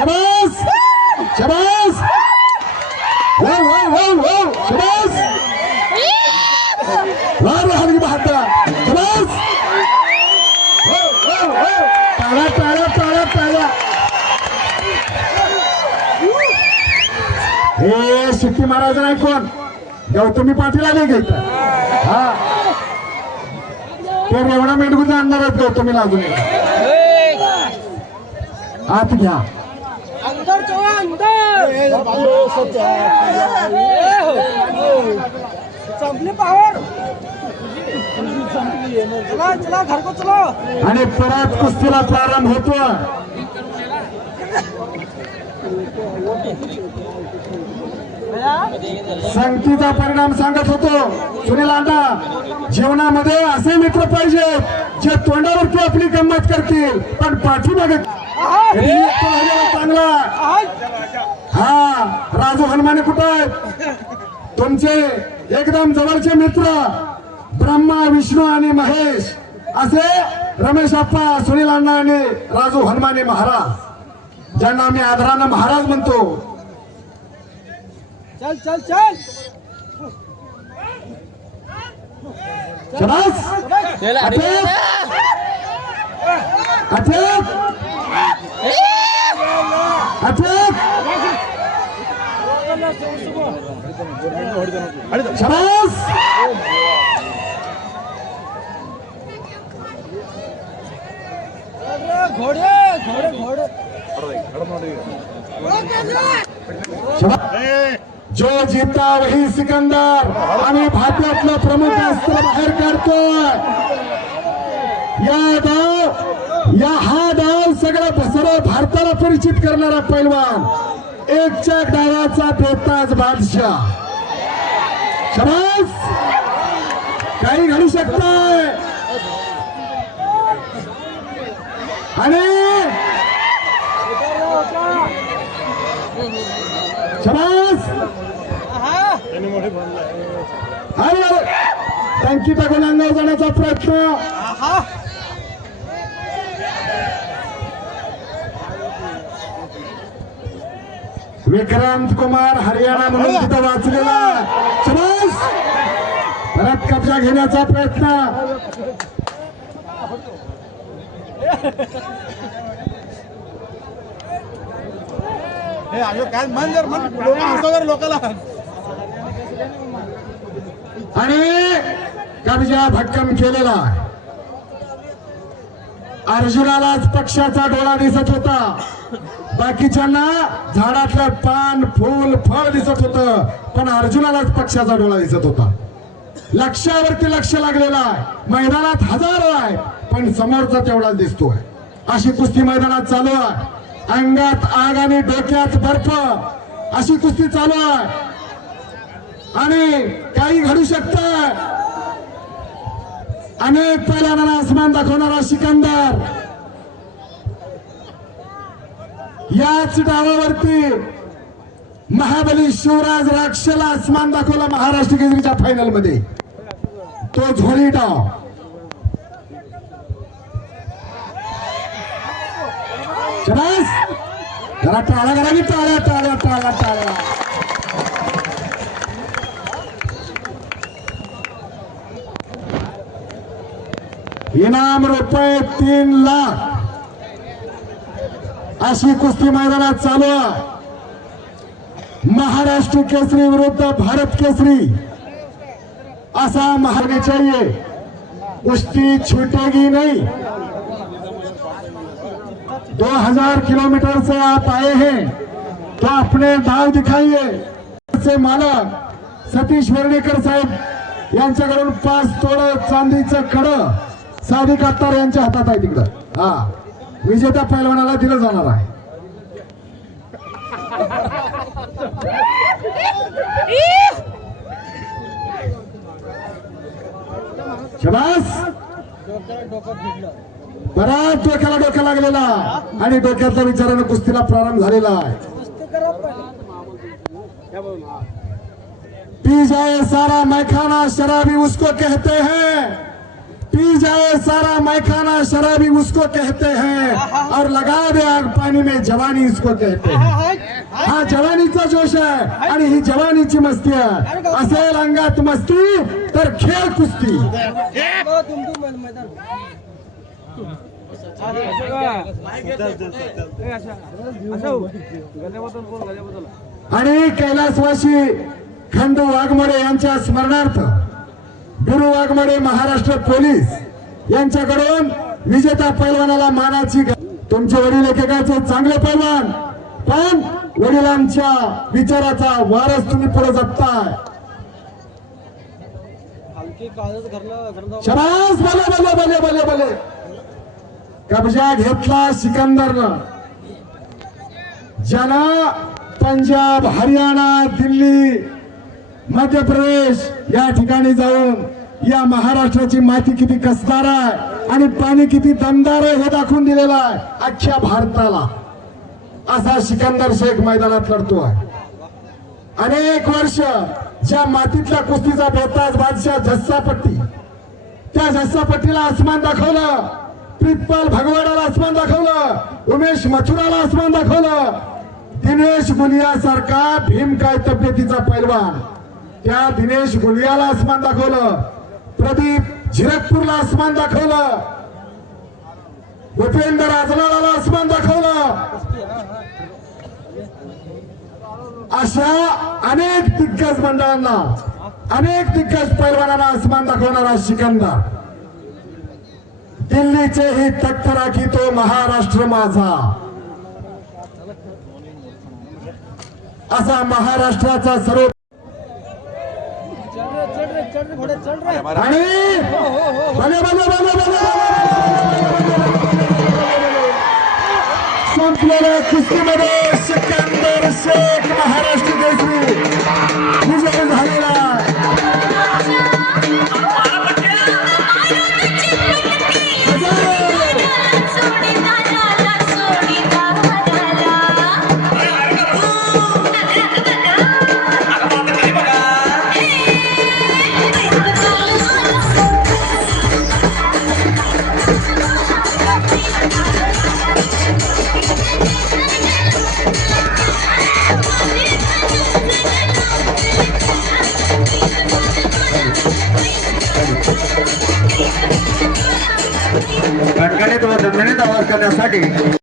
शाबास शाबास वाह वाह वाह वाह शाबास वाह हल्की बहादुर शाबास वाह वाह वाह टाळा टाळा टाळा टाळा हे शिट्टी मारायचं नाही कोण गौतमी पाटील आले घेत हा ते रेवणा मेंढकूचा आणणार आहेत गौतमीला अजून आत घ्या अंदर चला संपली पावर चला चला घर को चलो आणि परत कुस्तीला प्रारंभ होतो संगतीचा परिणाम सांगत होतो सुनील अण्णा जीवनामध्ये असे मित्र पाहिजे जे तोंडावरती आपली गंमत करतील पण पाठीमागे चांगला हा राजू हनुमाने कुठं आहेत तुमचे एकदम जवळचे मित्र ब्रह्मा विष्णू आणि महेश असे रमेश अप्पा सुनील अण्णा आणि राजू हनुमाने महाराज ज्यांना आम्ही आदरानं महाराज म्हणतो चल चल चल शाबास अटक अटक अटक शाबास घोडे घोडे घोडे जो जीता वही सिकंदर आम्ही भारतातलं प्रमुख अस्त्र बाहेर काढतोय हा डाव सगळा सर्व भारताला परिचित करणारा पैलवान एकच्या डावाचा बेताज बादशाह शाबास काही घडू शकतंय आणि शाबास टंकी टाकून अंगावर जाण्याचा प्रयत्न विक्रांत कुमार हरियाणा म्हणून तिथं वाचलेला शाबास परत कब्जा घेण्याचा प्रयत्न काय मन जर मन लोकांना आणि कब्जा भक्कम केलेला अर्जुनालाच पक्षाचा डोळा दिसत होता बाकीच्यांना झाडातलं पान फूल फळ दिसत होतं पण अर्जुनालाच पक्षाचा डोळा दिसत होता लक्ष्यावरती लक्ष लागलेला आहे मैदानात हजारो आहे पण समोरचा तेवढाच दिसतोय अशी कुस्ती मैदानात चालू आहे अंगात आग आणि डोक्यात बर्फ अशी कुस्ती चालू आहे आणि काही घडू शकतं अनेक पैलवानांना आसमान दाखवणारा सिकंदर याच डावावरती महाबली शिवराज राक्षला आसमान दाखवला महाराष्ट्र केसरीच्या फायनल मध्ये तो झोळी डाव जरा टाळा करावी टाळ्या टाळ्या टाळ्या टाळ्या इनाम रुपये 3 लाख अशी कुस्ती मैदानात चालू आहे महाराष्ट्र केसरी विरुद्ध भारत केसरी असा महाराज चाहिए कुश्ती छूटेगी नहीं 2000 किलोमीटर से आप आए हैं तो अपने दाव दिखाइए से मालक सतीश वर्णेकर साहेब यांच्याकडून 5 तोळ चांदीचं कडं सादिक अत्तार यांच्या हातात आहे तिकडं हा विजेत्या पैलवानाला दिलं जाणार आहे शाबास बराच डोक्याला लागलेला आणि डोक्यातल्या विचारानं कुस्तीला प्रारंभ झालेला आहे पी जाए सारा मैखाना शराबी उसको कहते हैं पी जाए सारा मैखाना शराबी उसको कहते हैं और लगा दे आग पाणी में जवानी इसको कहते हैं. हा जवानीचा जोश आहे आणि ही जवानीची मस्ती आहे. असेल अंगात मस्ती तर खेळ कुस्ती. बघा तुम मैदान आणि कैलासवासी खंडू वाघमोडे यांच्या स्मरणार्थ गुरु वाघमोडे महाराष्ट्र पोलीस यांच्याकडून विजेता पैलवानाला मानाची तुमचे वडील एकेकाचे चांगले पैलवान पण वडिलांच्या विचाराचा वारस तुम्ही पुढे जपताय. हलकी काळच घरला शबास भले भले भले भले भले. कब्जा घेतला सिकंदरनं. ज्यानं पंजाब हरियाणा दिल्ली मध्य प्रदेश या ठिकाणी जाऊन या महाराष्ट्राची माती किती कसदार आहे आणि पाणी किती दमदार आहे हे दाखवून दिलेलं आहे अख्ख्या भारताला. असा सिकंदर शेख मैदानात लढतो आहे. अनेक वर्ष ज्या मातीतल्या कुस्तीचा बेताज बादशाह झस्सापट्टी त्या झस्सापट्टीला आसमान दाखवलं. प्रितपाल भगवाडाला आसमान दाखवलं. उमेश मथुराला आसमान दाखवलं. दिनेश गुलिया सारखा भीमकाय तब्येतीचा पैलवान त्या दिनेश गुलियाला आसमान दाखवलं. प्रदीप झिरकपूरला आसमान दाखवलं. भूपेंद्र राजलाला आसमान दाखवलं. अशा अनेक दिग्गज मंडळांना अनेक दिग्गज पैलवानांना आसमान दाखवणारा सिकंदर. दिल्लीचे ही तख्त राखी तो महाराष्ट्र माझा असा महाराष्ट्राचा सर्व चल रे घोडे चल रे. आणि भले भले भले भले संपलेल्या कुस्तीमध्ये सिकंदर शेख महाराष्ट्र केसरी विजय झालेला आहे. गणगणित व दणदणीत आवाज करण्यासाठी